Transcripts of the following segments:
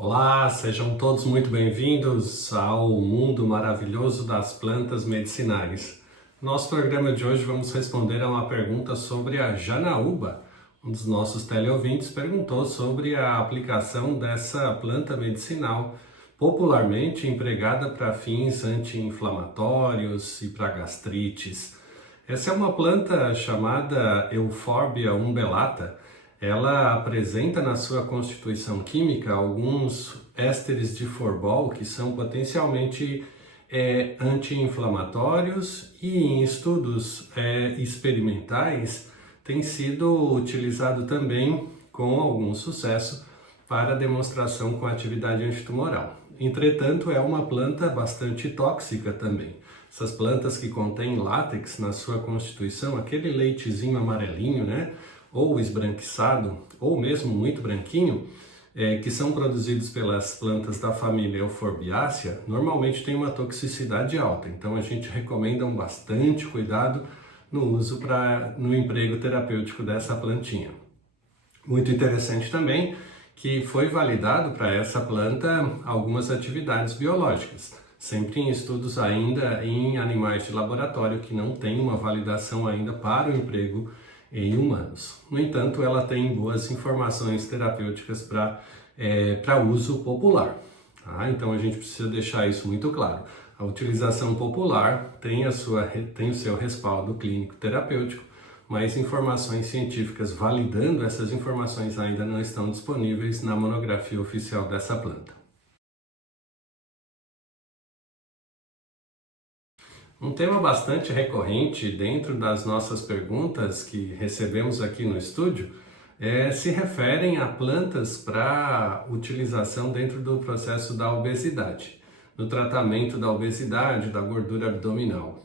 Olá, sejam todos muito bem-vindos ao mundo maravilhoso das plantas medicinais. No nosso programa de hoje vamos responder a uma pergunta sobre a janaúba. Um dos nossos teleouvintes perguntou sobre a aplicação dessa planta medicinal, popularmente empregada para fins anti-inflamatórios e para gastrites. Essa é uma planta chamada Euphorbia umbellata. Ela apresenta na sua constituição química alguns ésteres de formol que são potencialmente anti-inflamatórios e em estudos experimentais tem sido utilizado também com algum sucesso para demonstração com atividade antitumoral. Entretanto, é uma planta bastante tóxica também. Essas plantas que contêm látex na sua constituição, aquele leitezinho amarelinho, né? Ou esbranquiçado, ou mesmo muito branquinho, que são produzidos pelas plantas da família Euphorbiaceae, normalmente tem uma toxicidade alta. Então a gente recomenda bastante cuidado no uso no emprego terapêutico dessa plantinha. Muito interessante também que foi validado para essa planta algumas atividades biológicas, sempre em estudos ainda em animais de laboratório que não tem uma validação ainda para o emprego em humanos. No entanto, ela tem boas informações terapêuticas para uso popular. Tá? Então a gente precisa deixar isso muito claro. A utilização popular tem o seu respaldo clínico terapêutico, mas informações científicas validando essas informações ainda não estão disponíveis na monografia oficial dessa planta. Um tema bastante recorrente dentro das nossas perguntas que recebemos aqui no estúdio se referem a plantas para utilização dentro do processo da obesidade, no tratamento da obesidade, da gordura abdominal.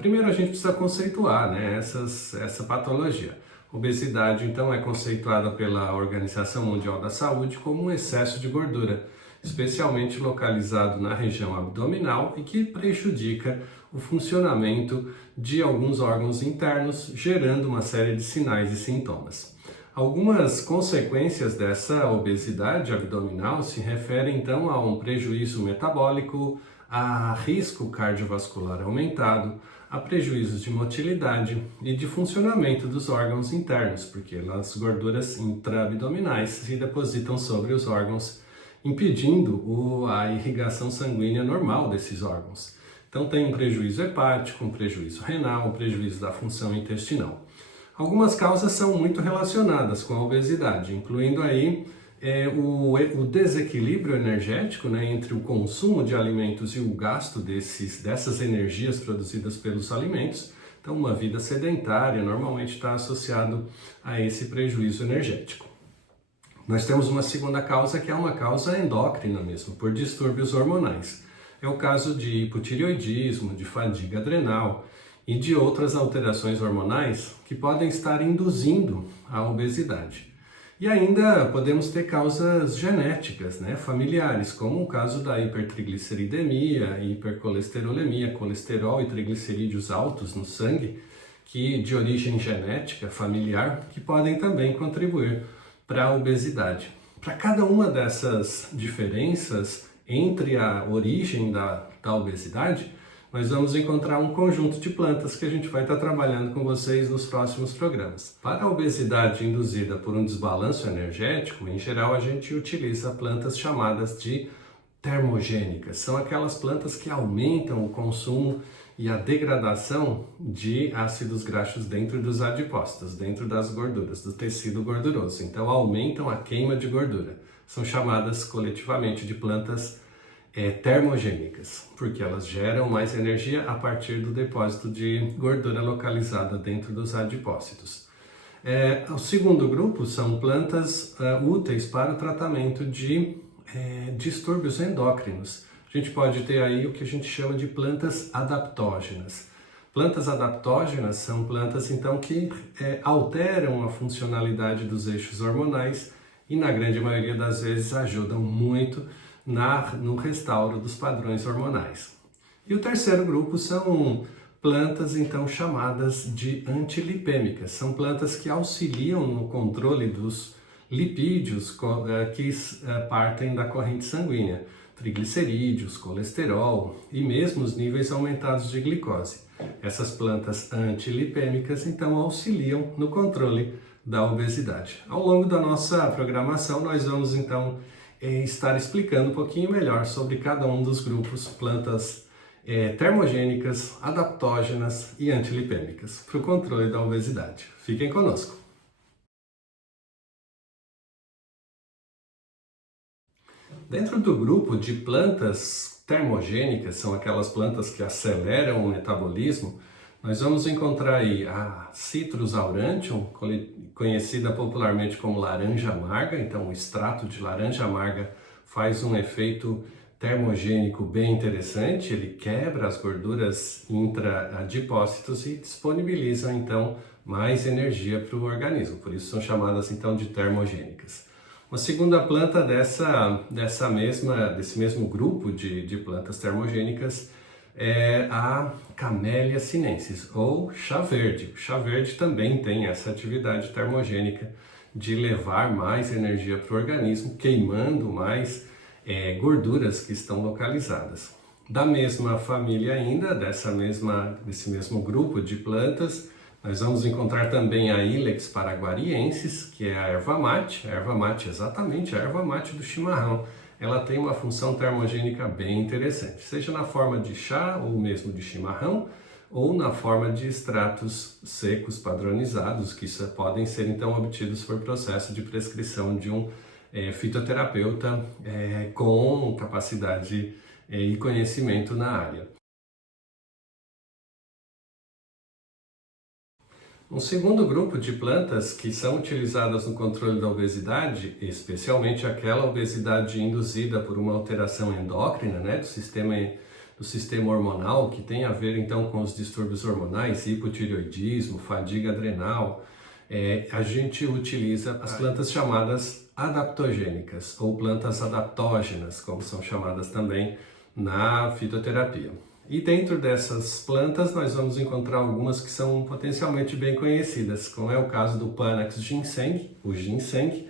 Primeiro a gente precisa conceituar, né, essa patologia. Obesidade, então, é conceituada pela Organização Mundial da Saúde como um excesso de gordura, especialmente localizado na região abdominal e que prejudica o funcionamento de alguns órgãos internos, gerando uma série de sinais e sintomas. Algumas consequências dessa obesidade abdominal se referem então a um prejuízo metabólico, a risco cardiovascular aumentado, a prejuízos de motilidade e de funcionamento dos órgãos internos, porque as gorduras intraabdominais se depositam sobre os órgãos, impedindo a irrigação sanguínea normal desses órgãos. Então tem um prejuízo hepático, um prejuízo renal, um prejuízo da função intestinal. Algumas causas são muito relacionadas com a obesidade, incluindo aí o desequilíbrio energético, né, entre o consumo de alimentos e o gasto dessas energias produzidas pelos alimentos. Então uma vida sedentária normalmente está associado a esse prejuízo energético. Nós temos uma segunda causa que é uma causa endócrina mesmo, por distúrbios hormonais. É o caso de hipotireoidismo, de fadiga adrenal e de outras alterações hormonais que podem estar induzindo a obesidade. E ainda podemos ter causas genéticas, né, familiares, como o caso da hipertrigliceridemia, hipercolesterolemia, colesterol e triglicerídeos altos no sangue, que de origem genética, familiar, que podem também contribuir para a obesidade. Para cada uma dessas diferenças entre a origem da obesidade, nós vamos encontrar um conjunto de plantas que a gente vai estar trabalhando com vocês nos próximos programas. Para a obesidade induzida por um desbalanço energético, em geral a gente utiliza plantas chamadas de termogênicas. São aquelas plantas que aumentam o consumo e a degradação de ácidos graxos dentro dos adipócitos, dentro das gorduras, do tecido gorduroso. Então aumentam a queima de gordura. São chamadas coletivamente de plantas termogênicas, porque elas geram mais energia a partir do depósito de gordura localizada dentro dos adipócitos. O segundo grupo são plantas úteis para o tratamento de distúrbios endócrinos. A gente pode ter aí o que a gente chama de plantas adaptógenas. Plantas adaptógenas são plantas então que alteram a funcionalidade dos eixos hormonais e na grande maioria das vezes ajudam muito no restauro dos padrões hormonais. E o terceiro grupo são plantas então chamadas de antilipêmicas. São plantas que auxiliam no controle dos lipídios que partem da corrente sanguínea, triglicerídeos, colesterol e mesmo os níveis aumentados de glicose. Essas plantas antilipêmicas então auxiliam no controle da obesidade. Ao longo da nossa programação nós vamos então estar explicando um pouquinho melhor sobre cada um dos grupos plantas termogênicas, adaptógenas e antilipêmicas para o controle da obesidade. Fiquem conosco! Dentro do grupo de plantas termogênicas, são aquelas plantas que aceleram o metabolismo, nós vamos encontrar aí a Citrus aurantium, conhecida popularmente como laranja amarga. Então o extrato de laranja amarga faz um efeito termogênico bem interessante, ele quebra as gorduras intra-adipócitos e disponibiliza então mais energia para o organismo, por isso são chamadas então de termogênicas. Uma segunda planta desse mesmo grupo de plantas termogênicas é a Camellia sinensis, ou chá verde. O chá verde também tem essa atividade termogênica de levar mais energia para o organismo, queimando mais gorduras que estão localizadas. Da mesma família ainda, desse mesmo grupo de plantas, nós vamos encontrar também a Ilex paraguariensis, que é a erva mate. A erva mate, exatamente, a erva mate do chimarrão. Ela tem uma função termogênica bem interessante, seja na forma de chá ou mesmo de chimarrão, ou na forma de extratos secos padronizados, que podem ser então obtidos por processo de prescrição de um fitoterapeuta com capacidade e conhecimento na área. Um segundo grupo de plantas que são utilizadas no controle da obesidade, especialmente aquela obesidade induzida por uma alteração endócrina, do sistema hormonal, que tem a ver então com os distúrbios hormonais, hipotireoidismo, fadiga adrenal, a gente utiliza as plantas chamadas adaptogênicas ou plantas adaptógenas, como são chamadas também na fitoterapia. E dentro dessas plantas nós vamos encontrar algumas que são potencialmente bem conhecidas, como é o caso do Panax ginseng, o ginseng.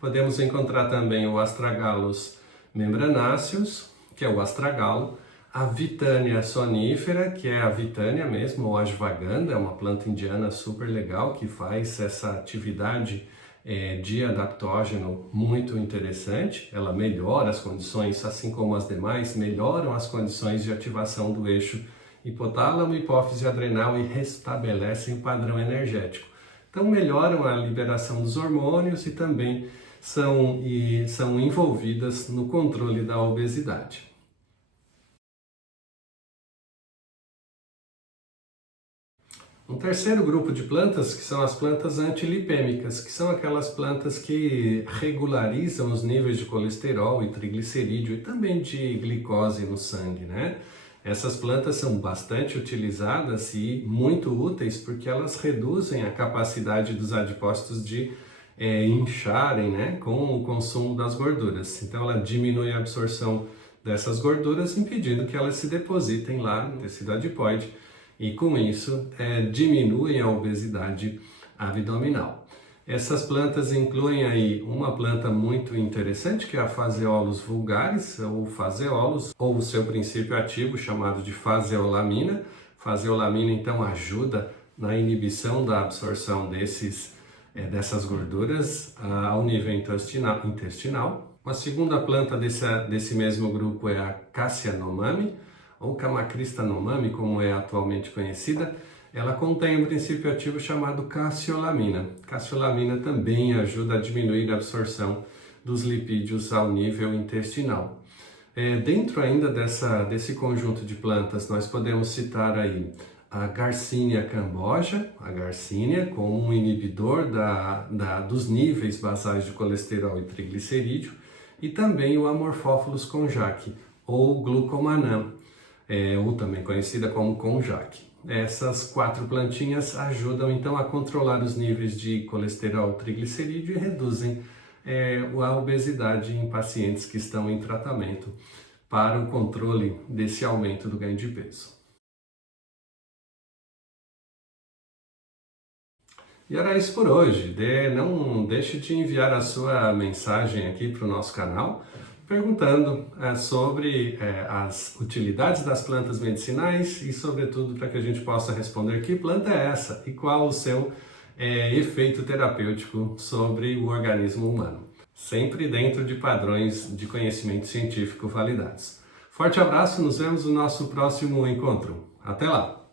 Podemos encontrar também o Astragalus membranaceus, que é o astragalo, a Vitania sonífera, que é a Vitania mesmo, ou ashwagandha, é uma planta indiana super legal que faz essa atividade de adaptógeno muito interessante. Ela melhora as condições, assim como as demais, melhoram as condições de ativação do eixo hipotálamo, hipófise adrenal e restabelecem o padrão energético. Então melhoram a liberação dos hormônios e também são envolvidas no controle da obesidade. Um terceiro grupo de plantas, que são as plantas antilipêmicas, que são aquelas plantas que regularizam os níveis de colesterol e triglicerídeo e também de glicose no sangue, né? Essas plantas são bastante utilizadas e muito úteis porque elas reduzem a capacidade dos adipócitos de incharem, né, com o consumo das gorduras. Então ela diminui a absorção dessas gorduras, impedindo que elas se depositem lá no tecido adipóide. E com isso diminuem a obesidade abdominal. Essas plantas incluem aí uma planta muito interessante que é a Phaseolus vulgaris ou Phaseolus, ou o seu princípio ativo chamado de faseolamina. Faseolamina então ajuda na inibição da absorção dessas gorduras ao nível intestinal. Uma segunda planta desse mesmo grupo é a Cassia nomami, ou Camacrista nomami, como é atualmente conhecida. Ela contém um princípio ativo chamado cassiolamina. Cassiolamina também ajuda a diminuir a absorção dos lipídios ao nível intestinal. Dentro ainda desse conjunto de plantas, nós podemos citar aí a Garcinia cambogia, a Garcinia como um inibidor dos níveis basais de colesterol e triglicerídeo, e também o Amorphophilus konjac, ou Glucomannan, ou também conhecida como konjac. Essas 4 plantinhas ajudam então a controlar os níveis de colesterol, triglicerídeo e reduzem a obesidade em pacientes que estão em tratamento para o controle desse aumento do ganho de peso. E era isso por hoje. Não deixe de enviar a sua mensagem aqui para o nosso canal, perguntando sobre as utilidades das plantas medicinais e, sobretudo, para que a gente possa responder que planta é essa e qual o seu efeito terapêutico sobre o organismo humano. Sempre dentro de padrões de conhecimento científico validados. Forte abraço, nos vemos no nosso próximo encontro. Até lá!